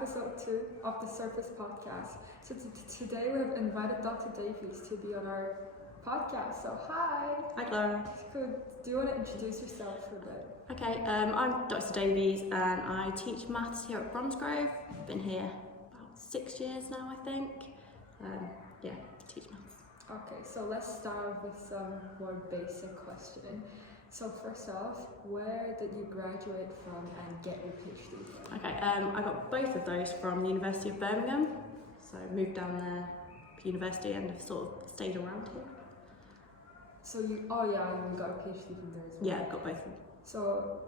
episode 2 of the Surface podcast. So today we have invited Dr. Davies to be on our podcast. So hi. Hi Clara. Do you want to introduce yourself for a bit? Okay, I'm Dr Davies and I teach maths here at Bromsgrove. I've been here about 6 years now, I think. Teach maths. Okay, so let's start with some more basic questioning. So first off, where did you graduate from and get your PhD from? Okay, I got both of those from the University of Birmingham. So I moved down there for university and have sort of stayed around here. So you got a PhD from there as well? Yeah, I've got both of them. So,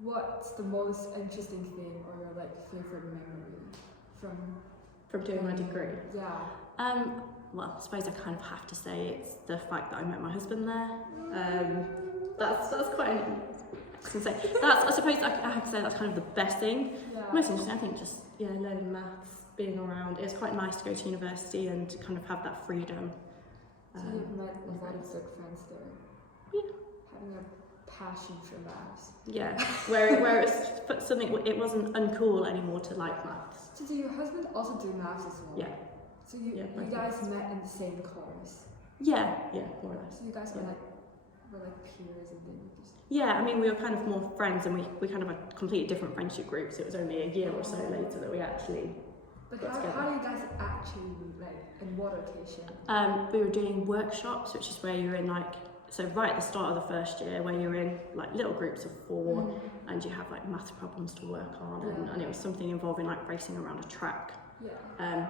what's the most interesting thing or your favorite memory from doing my degree? Yeah. Well, I suppose I kind of have to say it's the fact that I met my husband there. That's quite I suppose I have to say that's kind of the best thing. Yeah. Most interesting, I think, just learning maths, being around. It's quite nice to go to university and kind of have that freedom. So you've met a lot of good friends there. Yeah. Having a passion for maths. Yeah, where it's something, it wasn't uncool anymore to like maths. So did your husband also do maths as well? Yeah. So you guys met in the same course? Yeah, more or less. So you guys were peers and then you just... Yeah, I mean, we were kind of more friends and we kind of had completely different friendship groups. It was only a year or so later that we actually But got together. how do you guys actually meet? In what occasion? We were doing workshops, which is where you're in so right at the start of the first year, where you're in little groups of 4 and you have maths problems to work on, and it was something involving racing around a track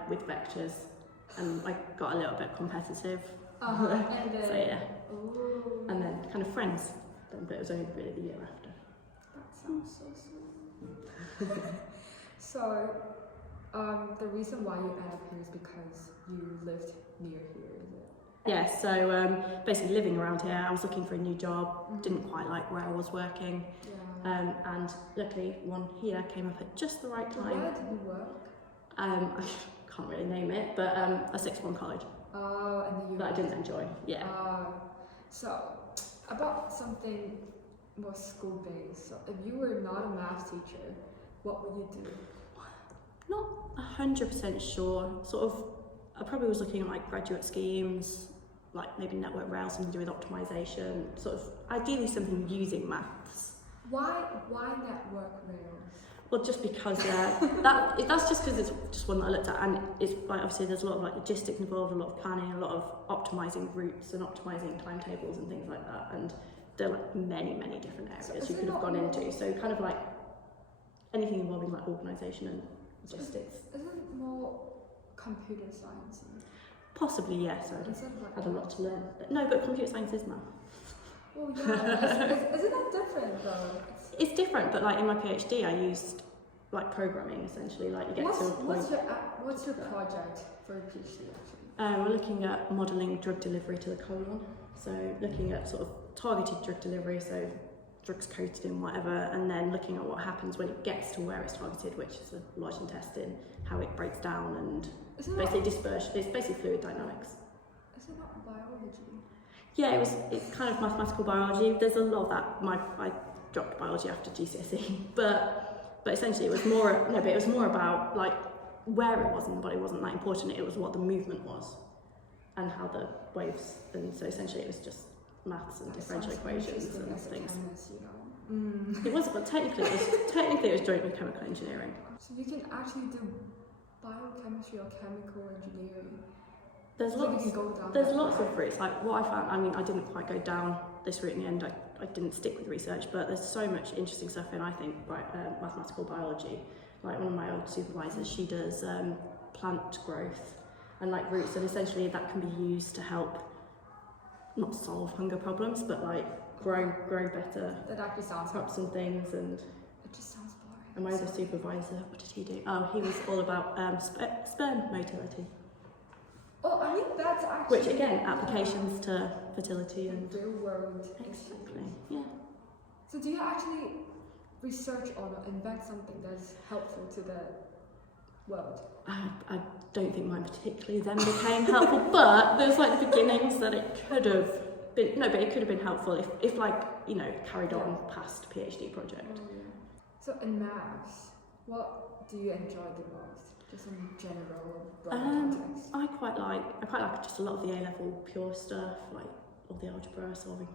with vectors, and I got a little bit competitive. And then, so yeah. Ooh. And then kind of friends, but it was only really the year after. That sounds so sweet. So, the reason why you end up here is because you lived near here, is it? Yeah, so basically living around here, I was looking for a new job, didn't quite like where I was working, and luckily one here came up at just the right time. Where did you work? I can't really name it, but a sixth form college. Oh, and then that I didn't enjoy, yeah. So, about something more school-based, so if you were not a math teacher, what would you do? Not 100% sure, I probably was looking at graduate schemes, maybe network rails, something to do with optimization, ideally something using maths. Why network rails? Well, just because that's just because it's just one that I looked at, and it's obviously there's a lot of logistics involved, a lot of planning, a lot of optimizing routes and optimizing timetables and things like that, and there are many different areas you could have gone into. So kind of anything involving organisation and logistics. Isn't it more computer science? Possibly, yes. I had a lot to learn. No, but computer science is math. Well, yeah. Isn't that different though? It's different, but in my PhD, I used programming essentially. You get to a point. What's your project for a PhD actually? We're looking at modelling drug delivery to the colon. So looking at targeted drug delivery, so drugs coated in whatever, and then looking at what happens when it gets to where it's targeted, which is the large intestine, how it breaks down and basically dispersion. It's basically fluid dynamics. Is it not biology? Yeah, it's kind of mathematical biology. There's a lot of that. I dropped biology after GCSE, but essentially it was more about where it was in the body wasn't that important. It was what the movement was and how the waves, and so essentially it was just maths and differential equations and things. Chemist, you know? It was, but technically it was joint with chemical engineering. So you can actually do biochemistry or chemical engineering. There's lots of routes. What I found, I didn't quite go down this route in the end. I didn't stick with research, but there's so much interesting stuff in, I think, mathematical biology. One of my old supervisors, she does plant growth and roots, and essentially that can be used to help not solve hunger problems, but grow better. That actually sounds crops and things. And it just sounds boring. And my other supervisor, what did he do? Oh, he was all about sperm motility. Oh, that's actually... Which again, applications to fertility and... real world. Exactly, yeah. So do you actually research or invent something that's helpful to the world? I don't think mine particularly then became helpful, but there's beginnings that it could have been... No, but it could have been helpful if carried on past PhD project. Oh, yeah. So in maths, What do you enjoy the most? Just in general, context. I quite like just a lot of the A-level pure stuff, like all the algebra, solving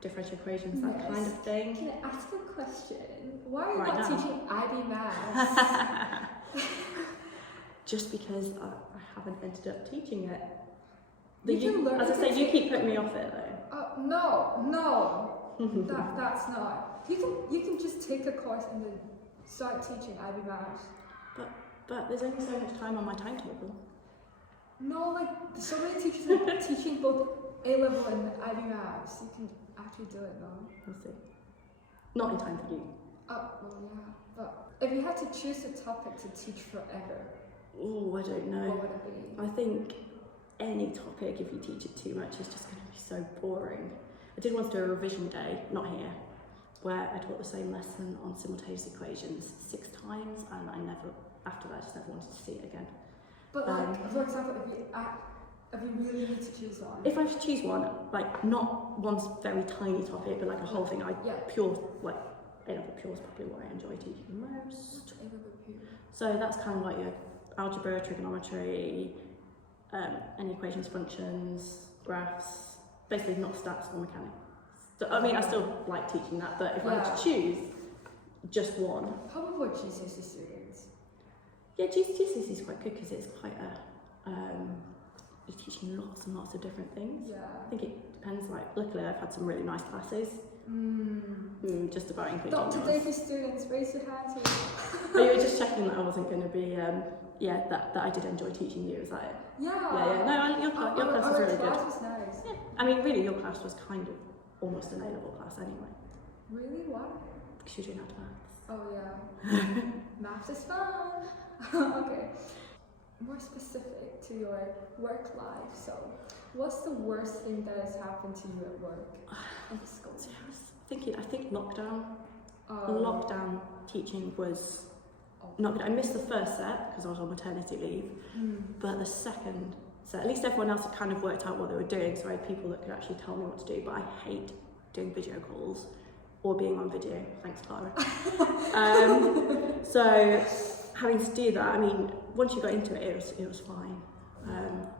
differential equations, that kind of thing. Can I ask a question? Why are you Right not now? teaching IB maths? Just because I haven't ended up teaching it. As I say, you keep putting me off it though. No, that's not. You can just take a course and then start teaching IB maths. But there's only so much time on my timetable. No, like so many teachers are teaching both A-level and IB maths. You can actually do it though. We'll see. Not in time for you. Oh, well, yeah. But if you had to choose a topic to teach forever, Oh, I don't know. what would it be? I think any topic, if you teach it too much, is just going to be so boring. I did once do a revision day, not here, where I taught the same lesson on simultaneous equations 6 times, and after that, I just never wanted to see it again. But like, for example, if you really need to choose one. If I should choose one, like not one very tiny topic, but like a whole thing, pure, like A-level pure is probably what I enjoy teaching the most. So that's kind of like your algebra, trigonometry, any equations, functions, graphs, basically not stats or mechanics. So, I mean, I still like teaching that, but if I had to choose just one. How about GCSE students? Yeah, GCSE is quite good because it's quite you're teaching lots and lots of different things. Yeah. I think it depends, like, luckily I've had some really nice classes. Just about including Dr Davies students, raise your hands here. Oh, you were just checking that I wasn't going to be, that I did enjoy teaching you, is that it? Yeah. No, your class was really good. Our class was nice. Yeah. I mean, really, your class was kind of almost an A-level class anyway. Really? Why? Because you're doing maths. Oh, yeah. Maths is fun. Okay. More specific to your work life. So, what's the worst thing that has happened to you at work in the school? I think lockdown. Lockdown teaching was not good. I missed the first set because I was on maternity leave, but the second set, at least everyone else had kind of worked out what they were doing, so I had people that could actually tell me what to do, but I hate doing video calls or being on video. Thanks, Clara. So having to do that, I mean, once you got into it, it was fine.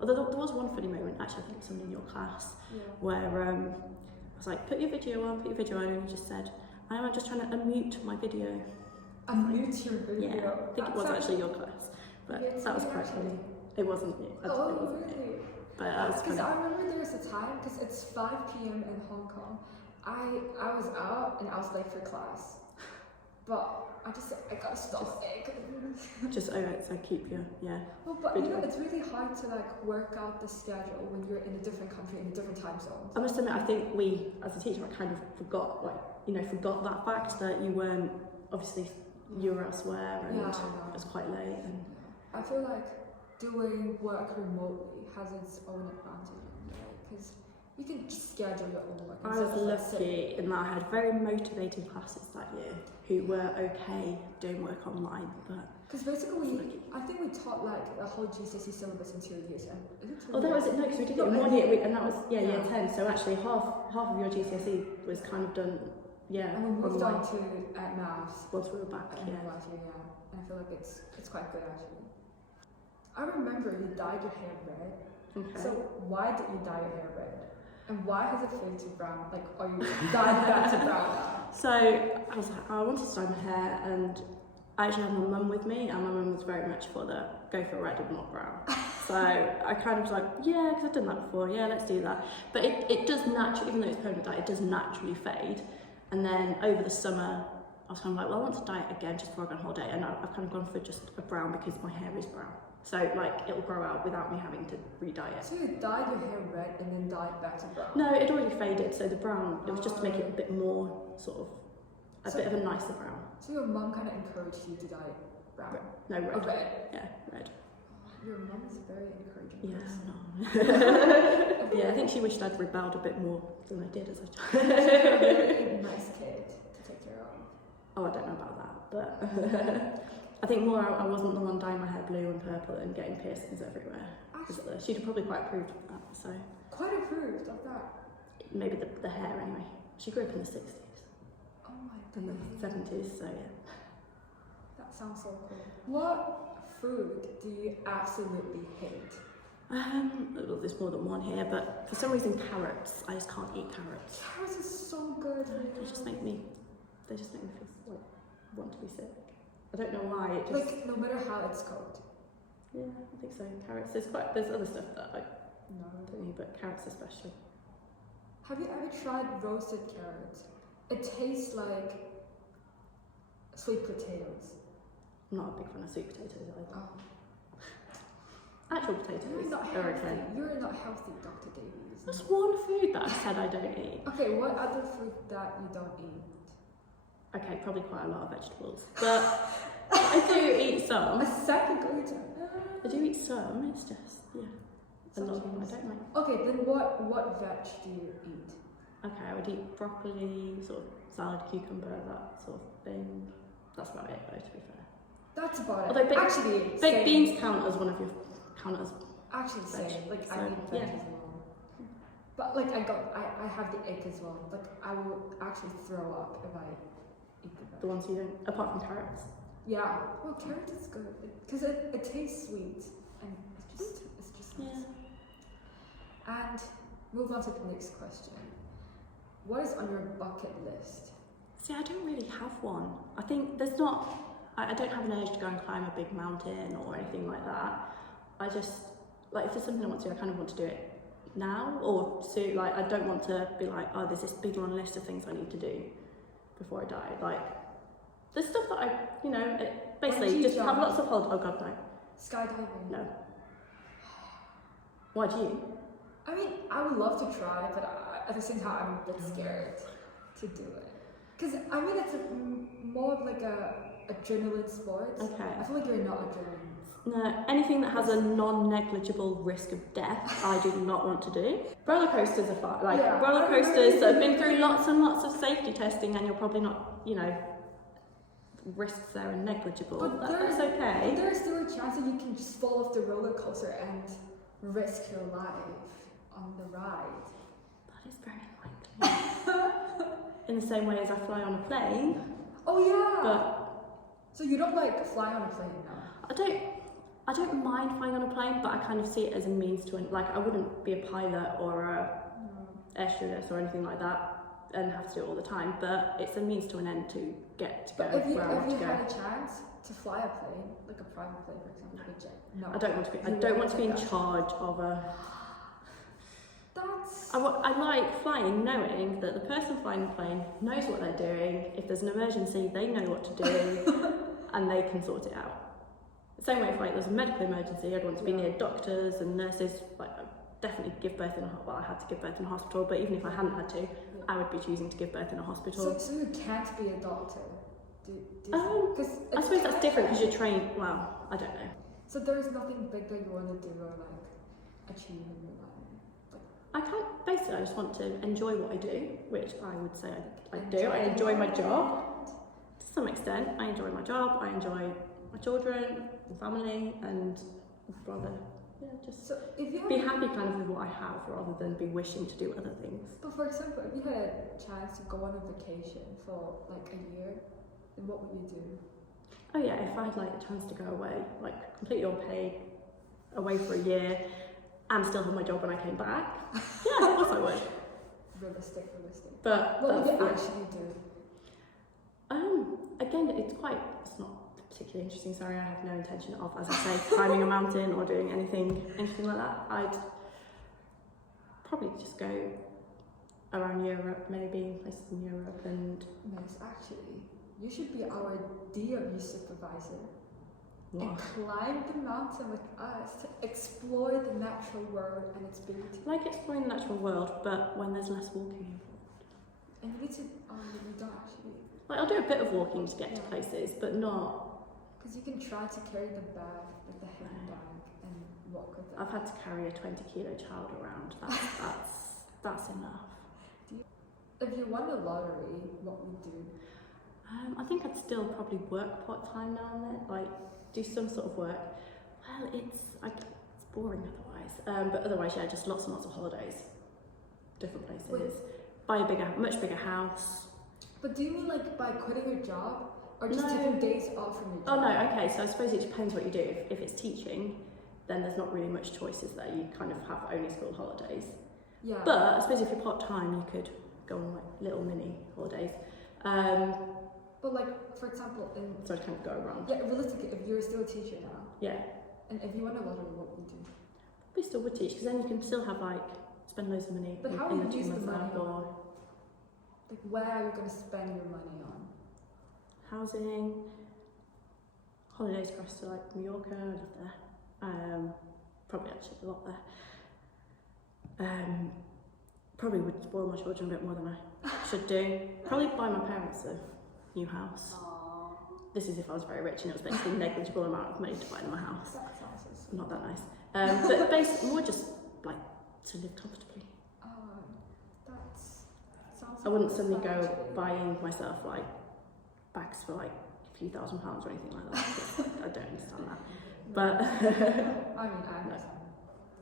Although there was one funny moment, actually, I think it was someone in your class, where I was like, put your video on, and he just said, I'm just trying to unmute my video. Unmute your video? Yeah, I think it was actually your class, but that was quite funny. It wasn't me. Really? But that was funny. Because I remember there was a time, because it's 5 p.m. in Hong Kong, I was out and I was late for class, but I got stopped there. Just so keep you, Well, but you know, it's really hard to like work out the schedule when you're in a different country, in a different time zone. I must admit, I think we, as a teacher, I kind of forgot that fact that you weren't, obviously, you were elsewhere and it was quite late. And I feel like doing work remotely has its own advantage, because you can just schedule your own work. I was lucky in that I had very motivated classes that year who were okay doing work online, but because basically I think we taught like the whole GCSE syllabus in 2 years. That was it. No, because we did it in 1 year, and that was year 10. So actually, half of your GCSE was kind of done. Yeah, and we moved on to maths once we were back. Last year, and I feel like it's quite good actually. I remember you dyed your hair red. Okay. So why did you dye your hair red? And why has it faded to brown? Like, are you dyed it back to brown now? So I was like, I wanted to dye my hair, and I actually had my mum with me, and my mum was very much for the go for red and not brown. So I kind of was like, yeah, because I've done that before, yeah, let's do that. But it does naturally, even though it's permanent dye, it does naturally fade. And then over the summer, I was kind of like, well, I want to dye it again just before I go on holiday, and I've kind of gone for just a brown because my hair is brown. So like it'll grow out without me having to re-dye it. So you dyed your hair red and then dyed back to brown? No, it already faded, so the brown, it was just to make it a bit more sort of, bit of a nicer brown. So your mum kind of encouraged you to dye it brown? No, red. Oh, red? Yeah, red. Your mum is very encouraging. Yeah, no. Yeah, I think she wished I'd rebelled a bit more than I did as a child. She's a very nice kid to take care of. Oh, I don't know about that, but I think more I wasn't the one dyeing my hair blue and purple and getting piercings everywhere. Actually, she'd have probably quite approved of that, so. Quite approved of that? Maybe the hair anyway. She grew up in the 60s. Oh my And goodness. the 70s, so yeah. That sounds so cool. What food do you absolutely hate? There's more than one here, but for some reason carrots. I just can't eat carrots. Carrots is so good. They just make me feel like want to be sick. I don't know why. It just Like no matter how it's cooked. yeah, I think so. Carrots. There's other stuff that I don't eat, but carrots especially. Have you ever tried roasted carrots? It tastes like sweet potatoes. I'm not a big fan of sweet potatoes either. Oh. Actual potatoes You're not are healthy. okay. You're not healthy, Dr. Davies. That's one food that I said I don't eat. Okay, what other food that you don't eat? Okay, probably quite a lot of vegetables, but I do eat some. A second later. I do eat some. It's just a lot of them I don't like. Okay, then what veg do you eat? Okay, I would eat broccoli, sort of salad, cucumber, that sort of thing. That's about it, though, to be fair. That's about Although it. Actually, baked same. beans count as one of your counters. Actually, veg, same. Like so, I eat veg yeah. as well. But like I have the egg as well. Like I will actually throw up if I eat the veg. The ones you don't, apart from carrots. Yeah. Well, carrot is good because it tastes sweet and it's just nice. Yeah. And move on to the next question. What is on your bucket list? See, I don't really have one. I think there's not. I don't have an urge to go and climb a big mountain or anything like that. I just like if there's something I want to do, I kind of want to do it now or soon. Like I don't want to be like, oh, there's this big long list of things I need to do before I die. Like there's stuff that basically just have lots of hold. Oh God, no. Skydiving. No. Why do you? I mean, I would love to try, but at the same time, I'm a bit scared to do it. Because, I mean, it's more of like a adrenaline sport. Okay. I feel like you're not adrenaline. No, anything that has a non-negligible risk of death, I do not want to do. Roller coasters are fun. Like roller coasters that have been through lots and lots of safety testing, and you're probably not, risks there are negligible. But That's okay. But there's still a chance that you can just fall off the roller coaster and risk your life on the ride. That is very unlikely. In the same way as I fly on a plane. Oh yeah. But so you don't like fly on a plane now? I don't mind flying on a plane, but I kind of see it as a means to I wouldn't be a pilot or a air stewardess or anything like that and have to do it all the time. But it's a means to an end to get to go where I want to go. If you had a chance to fly a plane, like a private plane, for example, like a jet. No. I don't want to be in charge of a. I like flying knowing that the person flying the plane knows what they're doing. If there's an emergency, they know what to do and they can sort it out. The same way if there's a medical emergency, I'd want to be near doctors and nurses. Like I'd definitely give birth I had to give birth in a hospital, but even if I hadn't had to, I would be choosing to give birth in a hospital. So you can't be a doctor? I suppose that's different because you're trained, well, I don't know. So there's nothing big that you want to do or achieve in your life? I just want to enjoy what I do, which I would say I do. I enjoy my job to some extent. I enjoy my job. I enjoy my children, my family, and rather, just be happy kind of with what I have rather than be wishing to do other things. But for example, if you had a chance to go on a vacation for like a year, then what would you do? Oh yeah, if I had like a chance to go away, like completely unpaid, away for a year, and still have my job when I came back, yeah, of course I would. Realistic. But what would you actually do? Again, it's not particularly interesting. Sorry, I have no intention of, as I say, climbing a mountain or doing anything like that. I'd probably just go around Europe, maybe places in Europe and. Nice, actually. You should be our DOE supervisor. What? And climb the mountain with us to explore the natural world and its beauty. I like exploring the natural world, but when there's less walking involved. And you need to, you don't actually. Like I'll do a bit of walking to get to places, but not. Because you can try to carry the bag, like the heavy bag, and walk with it. I've had to carry a 20-kilo child around. That's enough. If you won the lottery, what would you do? I think I'd still probably work part-time now and then, like do some sort of work. Well, it's boring otherwise. But otherwise, yeah, just lots and lots of holidays, different places. Buy a much bigger house. But do you mean like by quitting your job, Or just No. taking days off from your Oh job? no, okay, so I suppose it depends what you do. If it's teaching, then there's not really much choices there. You kind of have only school holidays. Yeah. But I suppose if you're part-time, you could go on like little mini holidays. But like, for example, So I'd kind of go around. yeah, realistically, if you're still a teacher now, Yeah, and if you won a lottery, what would you do? we still would teach because then you can still have like spend loads of money But how in do the you use the 2 months money out, or on? Like, where are you going to spend your money on? housing, holidays across to like Mallorca, I live there. Probably actually a lot there. Probably would spoil my children a bit more than I should do. Probably buy my parents a new house. This is if I was very rich and it was basically a negligible amount of money to buy them a house. That sounds so sweet. Not that nice. But basically more just like to live comfortably. Sounds I wouldn't like suddenly fun, go actually. buying myself like bags for like a few £1,000s or anything like that. I don't understand that. But I mean, I understand.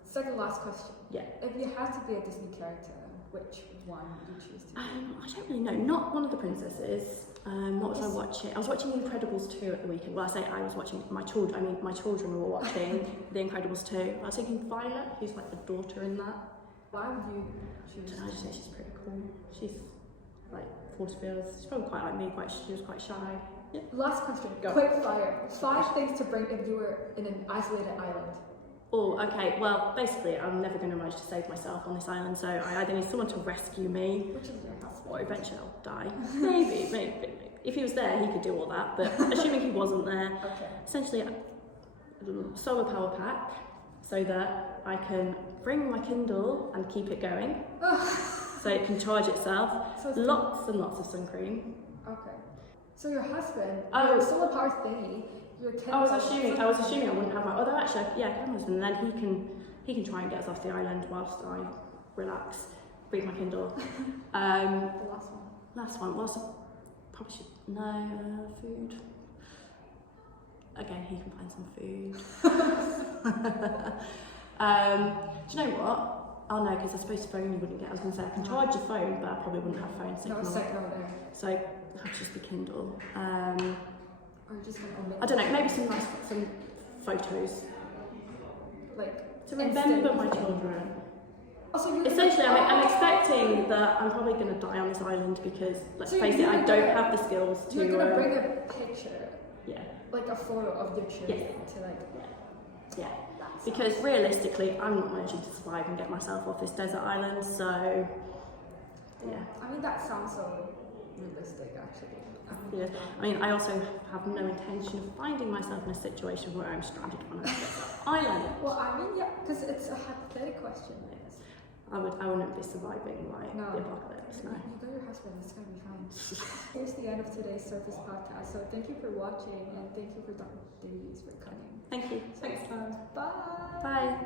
Second last question. yeah. If you had to be a Disney character, which one would you choose to be? I don't really know. Not one of the princesses. What was I watching? I was watching The Incredibles 2 at the weekend. Well, I say I was watching my children. I mean, my children were watching The Incredibles 2. I was thinking Violet, who's like the daughter in that. Why would you choose? I just think she's pretty cool. She's like force feels. She's probably quite like me. She was quite shy. Yeah. Last question. Go. Quick fire. 5 things to bring if you were in an isolated island. Oh, okay. Well, basically, I'm never going to manage to save myself on this island, so I either need someone to rescue me, Which is your husband? or eventually I'll die. Maybe. If he was there, he could do all that. But assuming he wasn't there, Okay. essentially, a solar power pack, so that I can bring my Kindle and keep it going, so it can charge itself. So it's Lots and lots of sun cream. Okay. So your husband, Oh. your solar power thingy, your kids. I was assuming I wouldn't have my. Although actually, yeah, I can have my husband, and then he can try and get us off the island whilst I relax, read my Kindle. The last one. Last one was probably should food. Again, he can find some food. Do you know what? Oh no, because I suppose phone you wouldn't get. I was going to say I can charge your phone, but I probably wouldn't have phone signal. No, signal there. So it would just be Kindle. Or you're just gonna omit. I don't know. Maybe some photos Like to remember my children. Also, you're Essentially, I'm expecting that I'm probably going to die on this island because, let's So face it, you're I gonna- don't have the skills to. You're gonna bring a picture, Yeah, like a photo of your children to like. yeah. Because realistically, I'm not managing to survive and get myself off this desert island. So, yeah. I mean, that sounds so realistic, actually. Yeah. I mean, I also have no intention of finding myself in a situation where I'm stranded on a desert island. Well, I mean, yeah, because it's a hypothetical question. I wouldn't be surviving like No. the apocalypse. No. You got your husband, it's gonna be fine. Here's the end of today's Surface podcast. So thank you for watching, and thank you for Dr. Davies for coming. Thank you. Thanks, Bye. Bye.